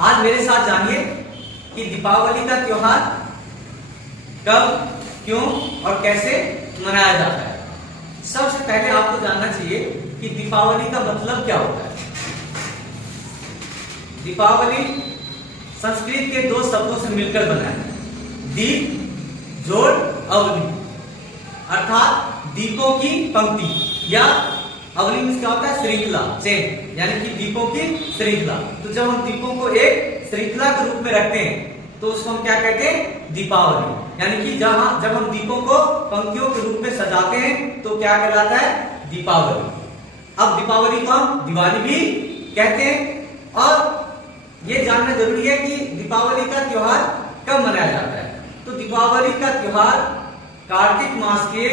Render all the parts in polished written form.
आज मेरे साथ जानिए कि दीपावली का त्योहार कब, क्यों और कैसे मनाया जाता है। सबसे पहले आपको जानना चाहिए कि दीपावली का मतलब क्या होता है। दीपावली संस्कृत के दो शब्दों से मिलकर बना है, दीप जोड़ अवली, अर्थात दीपों की पंक्ति, या अवली में क्या होता है, श्रृंखला, चेन, यानी कि दीपों की श्रृंखला। तो जब हम दीपों को एक श्रृंखला के रूप में रखते हैं तो उसको हम क्या कहते हैं, दीपावली। यानी कि जब हम दीपों को पंक्तियों के रूप में सजाते हैं तो क्या कहलाता है, दीपावली। अब दीपावली को हम दिवाली भी कहते हैं। और ये जानना जरूरी है कि दीपावली का त्योहार कब मनाया जाता है। तो दीपावली का त्योहार कार्तिक मास के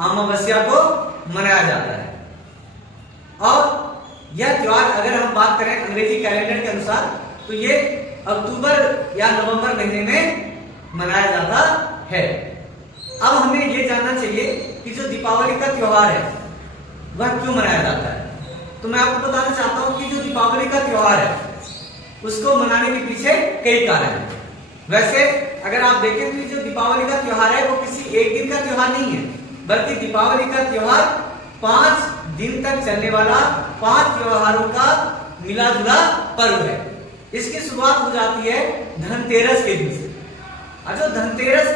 अमावस्या को मनाया जाता है। और यह त्योहार अगर हम बात करें अंग्रेजी कैलेंडर के अनुसार तो ये अक्टूबर या नवंबर महीने में मनाया जाता है। अब हमें ये जानना चाहिए कि जो दीपावली का त्योहार है वह क्यों मनाया जाता है। तो मैं आपको बताना चाहता हूं कि जो दीपावली का त्योहार है उसको मनाने के पीछे कई कारण हैं। वैसे अगर आप देखें तो जो दीपावली का त्योहार है वो किसी एक दिन का त्योहार नहीं है, बल्कि दीपावली का त्योहार 5 दिन तक चलने वाला 5 त्योहारों का मिला जुला पर्व है। इसकी शुरुआत हो जाती है धनतेरस के दिन से। और जो धनतेरस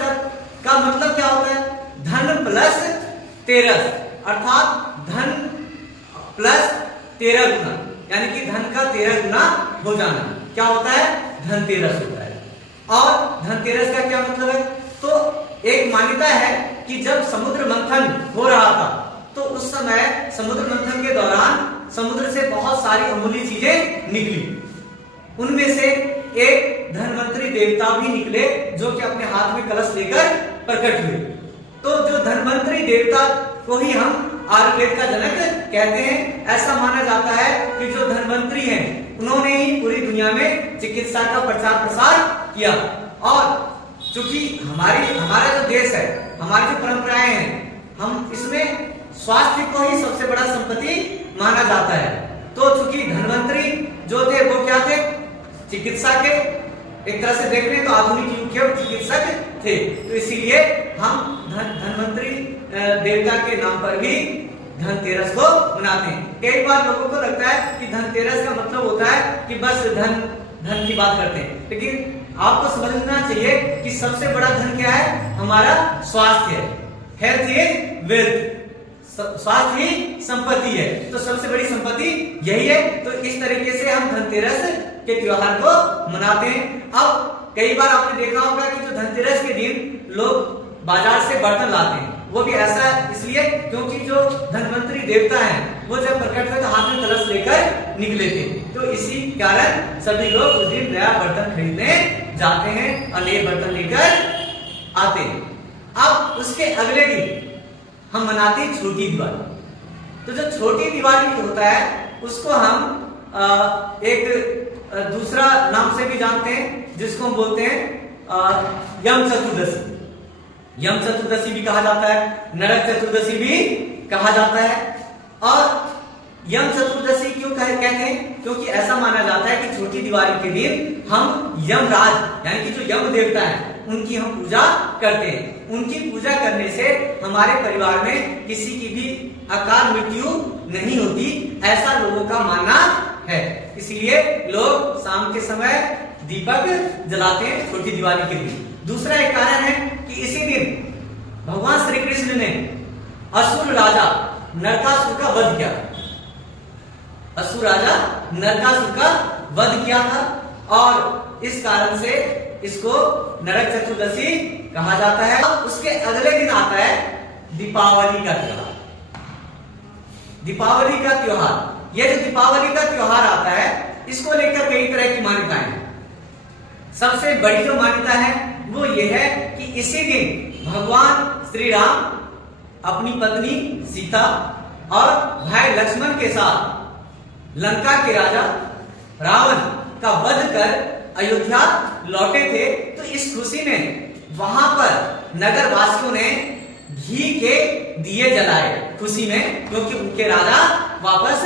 का मतलब क्या होता है, धन प्लस तेरस, अर्थात धन प्लस 13 गुना, यानी कि धन का 13 गुना हो जाना, क्या होता है, धनतेरस होता है। और धनतेरस का क्या मतलब है, तो एक मान्यता है कि जब समुद्र मंथन हो रहा था तो उस समय समुद्र मंथन के दौरान समुद्र से बहुत सारी अमूल्य चीजें निकली। उनमें से एक धनवंतरी देवता भी निकले जो कि अपने हाथ में कलश लेकर प्रकट हुए। तो जो धनवंतरी देवता को ही हम आयुर्वेद का जनक कहते हैं। ऐसा माना जाता है कि जो धनवंतरी हैं उन्होंने ही पूरी दुनिया में चिकित्सा का प्रचार प्रसार किया। और चूंकि हमारा जो देश है, हमारी जो परंपराएं हैं, हम इसमें स्वास्थ्य को ही सबसे बड़ा संपत्ति माना जाता है। तो चूंकि धनवंतरी जो थे वो क्या थे, चिकित्सा के, एक तरह से देखने तो आधुनिक युग के चिकित्सक थे। तो इसीलिए हम धनवंतरी देवता के नाम पर भी धनतेरस को मनाते हैं। कई बार लोगों को लगता है कि धनतेरस का मतलब होता है कि बस धन की बात करते हैं, लेकिन आपको समझना चाहिए कि सबसे बड़ा धन क्या है, हमारा स्वास्थ्य है। हेल्थ इज वेल्थ, स्वास्थ्य ही संपत्ति है। तो सबसे बड़ी संपत्ति यही है। तो इस तरीके से हम धनतेरस के त्योहार को मनाते हैं। अब कई बार आपने देखा होगा कि जो धनतेरस के दिन लोग बाजार से बर्तन लाते हैं, वो भी ऐसा इसलिए क्योंकि जो धनवंतरी देवता हैं वो जब प्रकट हुए तो हाथ में कलश लेकर निकले थे। तो इसी कारण सभी लोग उस दिन नया बर्तन खरीदने जाते हैं और नए बर्तन लेकर आते हैं। अब उसके अगले दिन हम मनाते हैं छोटी दिवाली। तो जो छोटी दिवाली होता है उसको हम एक दूसरा नाम से भी जानते हैं, जिसको हम बोलते हैं यम चतुर्दशी। यम चतुर्दशी भी कहा जाता है, नरक चतुर्दशी भी कहा जाता है। और यम चतुर्दशी क्यों कहते हैं, क्योंकि ऐसा माना जाता है कि छोटी दिवाली के दिन हम यमराज यानी कि जो यम देवता है उनकी हम पूजा करते हैं। उनकी पूजा करने से हमारे परिवार में किसी की भी अकाल मृत्यु नहीं होती, ऐसा लोगों का मानना है। इसलिए लोग शाम के समय दीपक जलाते हैं छोटी दिवाली के दिन। दूसरा एक कारण है कि इसी दिन भगवान श्री कृष्ण ने असुर राजा नरकासुर का वध किया था। असुर राजा नरकासुर का वध किया था और इस कारण से इसको नरक चतुर्दशी कहा जाता है। उसके अगले दिन आता है दीपावली का त्योहार। दीपावली का त्योहार, यह जो दीपावली का त्योहार आता है इसको लेकर कई तरह की मान्यताएं हैं। सबसे बड़ी जो मान्यता है वो ये है कि इसी दिन भगवान श्री राम अपनी पत्नी सीता और भाई लक्ष्मण के साथ लंका के राजा रावण का वध कर अयोध्या लौटे थे। तो इस खुशी में वहां पर नगर वासियों ने घी के दिए जलाए खुशी में, क्योंकि उनके राजा वापस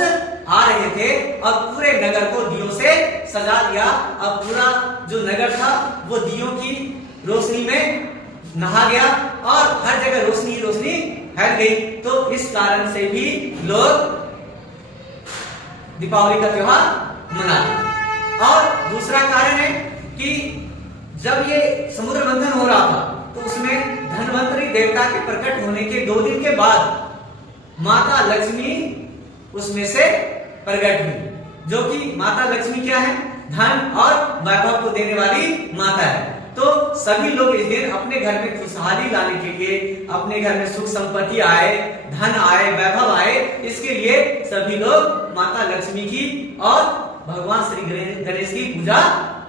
आ रहे थे और पूरे नगर को दियों से सजा दिया। अब पूरा जो नगर था वो दियों की रोशनी में नहा गया और हर जगह रोशनी रोशनी फैल गई। तो इस कारण से भी लोग दीपावली का त्योहार मनाते। और दूसरा कारण है कि जब ये समुद्र मंथन हो रहा था तो उसमें धनवंतरी देवता के प्रकट होने के 2 दिन के बाद माता लक्ष्मी उसमें से प्रकट हुई, जो कि माता लक्ष्मी क्या है? धन और वैभव को देने वाली माता है। तो सभी लोग इस दिन अपने घर में खुशहाली लाने के लिए, अपने घर में सुख संपत्ति आए, धन आए, वैभव आए, इसके लिए सभी लोग माता लक्ष्मी की और भगवान श्री गणेश की पूजा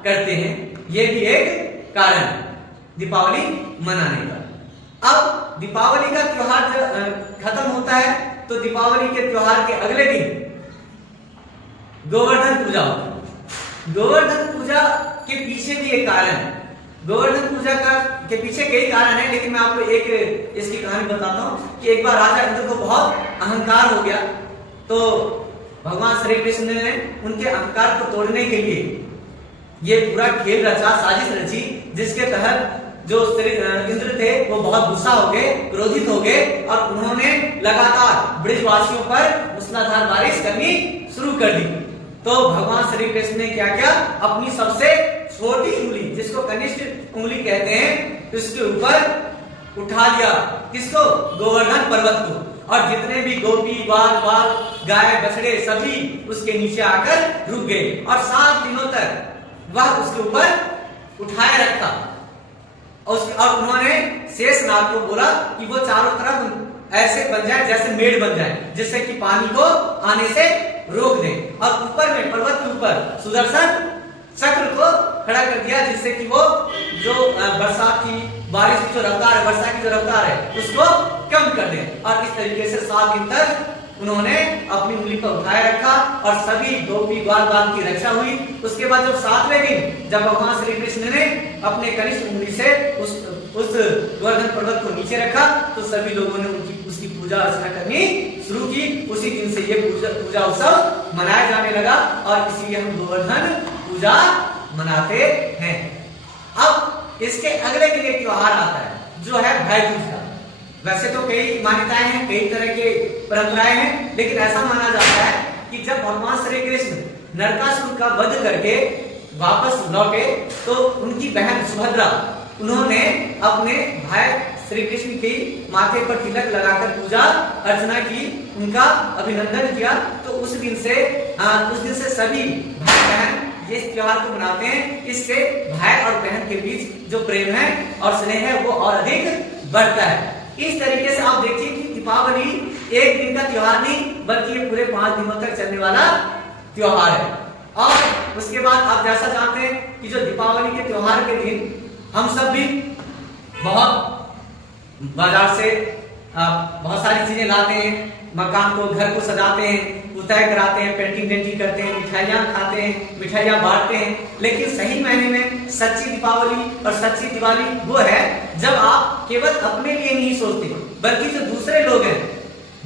करते हैं। ये भी एक कारण दीपावली मनाने का। अब दीपावली का त्योहार जब खत्म होता है तो दीपावली के त्योहार के अगले दिन गोवर्धन पूजा होती है। गोवर्धन पूजा के पीछे भी एक कारण है। गोवर्धन पूजा के पीछे कई कारण है, लेकिन मैं आपको एक इसकी कहानी बताता हूँ कि एक बार राजा इंद्र को बहुत अहंकार हो गया, तो भगवान श्री कृष्ण ने उनके अहंकार को तोड़ने के लिए ये पूरा खेल रचा, साजिश रची, जिसके तहत जो इंद्र थे वो बहुत गुस्सा हो गए, क्रोधित हो गए और उन्होंने लगातार ब्रजवासियों पर मूसलाधार बारिश करनी शुरू कर दी। तो भगवान श्री कृष्ण ने क्या किया? अपनी सबसे छोटी उंगली, जिसको कनिष्ठ उंगली कहते हैं, उसके ऊपर उठा लिया। किसको? गोवर्धन पर्वत को। और जितने भी गोपी, ग्वाल, बाल, गाय, बछड़े सभी उसके नीचे आकर रुक गए और 7 दिनों तक वह उसके ऊपर उठाए रखा। और उन्होंने शेष नाग को बोला कि वो चारों तरफ ऐसे बन जाए जैसे मेड़ बन जाए, जिससे कि पानी को आने से रोक दे। और ऊपर में, पर्वत के ऊपर सुदर्शन चक्र को खड़ा कर दिया, जिससे कि वो जो बरसात की, बारिश की जो रफ्तार है, वर्षा की जो रफ्तार है, उसको कम कर दे। और इस तरीके से 7 दिन तक उन्होंने अपनी उंगली पर उठाए रखा और सभी गोपी, ग्वाल, बाल की रक्षा हुई। उसके बाद जब 7वें दिन जब भगवान श्री कृष्ण ने अपने कनिष्ठ उंगली से उस गोवर्धन पर्वत को नीचे रखा तो सभी लोगों ने उसकी पूजा अर्चना करनी शुरू की। उसी दिन से ये पूजा उत्सव मनाया जाने लगा और इसीलिए हम गोवर्धन पूजा मनाते हैं। अब इसके अगले दिन एक त्योहार आता है जो है भाई दूज का। वैसे तो कई मान्यताएं हैं, कई तरह के परंपराएं हैं, लेकिन ऐसा माना जाता है कि जब भगवान श्री कृष्ण नरकासुर का वध करके वापस लौटे तो उनकी बहन सुभद्रा, उन्होंने अपने भाई श्री कृष्ण की माथे पर तिलक लगाकर पूजा अर्चना की, उनका अभिनंदन किया। तो उस दिन से सभी भाई बहन ये त्योहार को मनाते हैं। इससे भाई और बहन के बीच जो प्रेम है और स्नेह है वो और अधिक बढ़ता है। इस तरीके से आप देखिए कि दीपावली एक दिन का त्योहार नहीं बल्कि ये पूरे 5 दिनों तक चलने वाला त्योहार है। और उसके बाद आप जैसा जानते हैं कि जो दीपावली के त्योहार के दिन हम सब भी बहुत बाजार से बहुत सारी चीजें लाते हैं, मकान को, घर को सजाते हैं, पुताई कराते हैं, पेंटिंग करते हैं, मिठाइयाँ खाते हैं, मिठाइयाँ बांटते हैं। लेकिन सही मायने में सच्ची दीपावली और सच्ची दिवाली वो है जब आप केवल अपने लिए नहीं सोचते बल्कि जो दूसरे लोग हैं,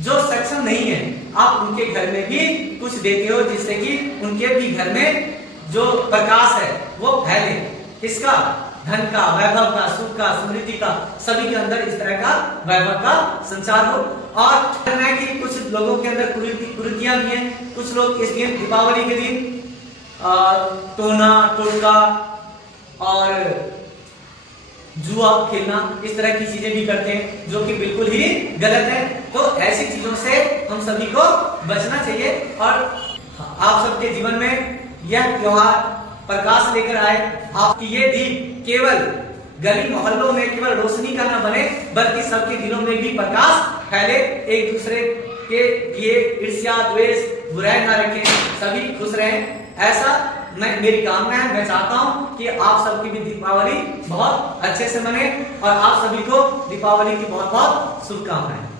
जो सक्षम नहीं है, आप उनके घर में भी कुछ देते हो, जिससे कि उनके भी घर में जो प्रकाश है वो फैले। इसका धन का, वैभव का, सुख का, समृद्धि का, सभी के अंदर इस तरह का वैभव का संचार हो। और कि कुछ लोगों के अंदर कुरीतियां भी हैं। कुछ लोग इस दिन, दीपावली के दिन टोना, टोटका और जुआ खेलना, इस तरह की चीजें भी करते हैं जो कि बिल्कुल ही गलत है। तो ऐसी चीजों से हम सभी को बचना चाहिए और आप सबके जीवन में यह त्योहार प्रकाश लेकर आए। आपकी ये दीप केवल गली मोहल्लों में केवल रोशनी का ना बने बल्कि सबके दिलों में भी प्रकाश फैले। एक दूसरे के लिए ईर्ष्या, द्वेष, बुराई ना रखें, सभी खुश रहें, ऐसा मेरी कामना है। मैं चाहता हूं कि आप सबकी भी दीपावली बहुत अच्छे से मने और आप सभी को दीपावली की बहुत बहुत शुभकामनाएं।